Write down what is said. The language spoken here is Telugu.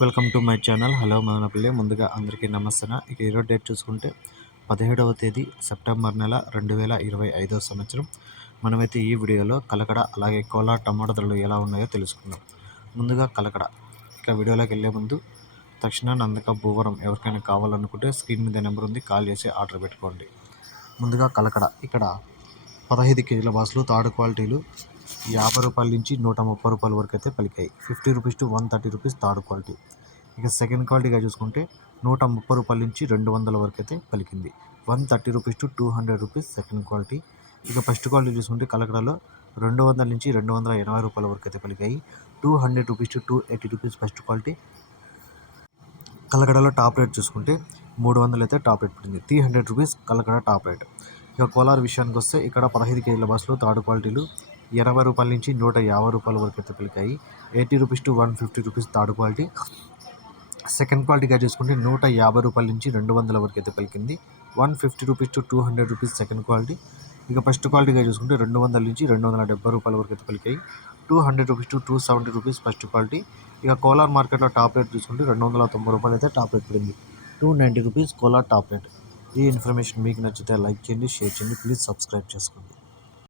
Welcome to my channel. Hello Madanapalli. ముందుగా అందరికీ నమస్తే ఇక ఈరోజు డేట్ చూసుకుంటే పదిహేడవ తేదీ సెప్టెంబర్ నెల రెండు వేల ఇరవై ఐదవ సంవత్సరం. మనమైతే ఈ వీడియోలో కలకడ అలాగే కోలా టమాటా ధరలు ఎలా ఉన్నాయో తెలుసుకుందాం. ముందుగా కలకడ. ఇక వీడియోలోకి వెళ్ళే ముందు తక్షణ నందక భూవరం ఎవరికైనా కావాలనుకుంటే స్క్రీన్ మీద నెంబర్ ఉంది కాల్ చేసి ఆర్డర్ పెట్టుకోండి. ముందుగా కలకడ. ఇక్కడ పదహైదు కేజీల బాసులు థర్డ్ క్వాలిటీలు యాభై రూపాయల నుంచి నూట ముప్పై రూపాయల వరకు అయితే పలికాయి. Fifty rupees to one thirty rupees third quality. ఇక సెకండ్ క్వాలిటీగా చూసుకుంటే నూట ముప్పై రూపాయల నుంచి రెండు వందల వరకు అయితే పలికింది. One thirty rupees to two hundred rupees second quality. ఇక ఫస్ట్ క్వాలిటీ చూసుకుంటే కలకడలో రెండు వందల నుంచి రెండు వందల ఎనభై రూపాయల వరకు అయితే పలికాయి. Two hundred rupees to two eighty rupees first quality. కలకడలో top rate చూసుకుంటే మూడు వందలు అయితే టాప్ రేట్ పడింది. Three hundred rupees Kalakada top rate. ఇక కోలార్ విషయానికి వస్తే ఇక్కడ పదహైదు కేజీల బస్సులు థర్డ్ క్వాలిటీలు ఎనభై రూపాయల నుంచి నూట యాభై రూపాయల వరకు అయితే పలికాయి. Eighty rupees to one fifty rupees third quality. Second క్వాలిటీగా చూసుకుంటే నూట యాభై రూపాయల నుంచి రెండు వందల వరకు అయితే పలికింది. One fifty rupees to two hundred rupees second quality. ఇక ఫస్ట్ క్వాలిటీగా చూసుకుంటే రెండు వందల నుంచి రెండు వందల డెబ్బై రూపాయల వరకు అయితే పలికాయి. Two hundred rupees to two seventy rupees first quality. ఇక కోలార్ మార్కెట్లో టాప్ రేట్ చూసుకుంటే రెండు వందల తొంభై రూపాయలు అయితే టాప్ రేట్ పడింది. Two ninety rupees Kolar top rate. ఈ ఇన్ఫర్మేషన్ మీకు నచ్చితే లైక్ చేయండి షేర్ చేయండి ప్లీజ్ సబ్స్క్రైబ్ చేసుకోండి.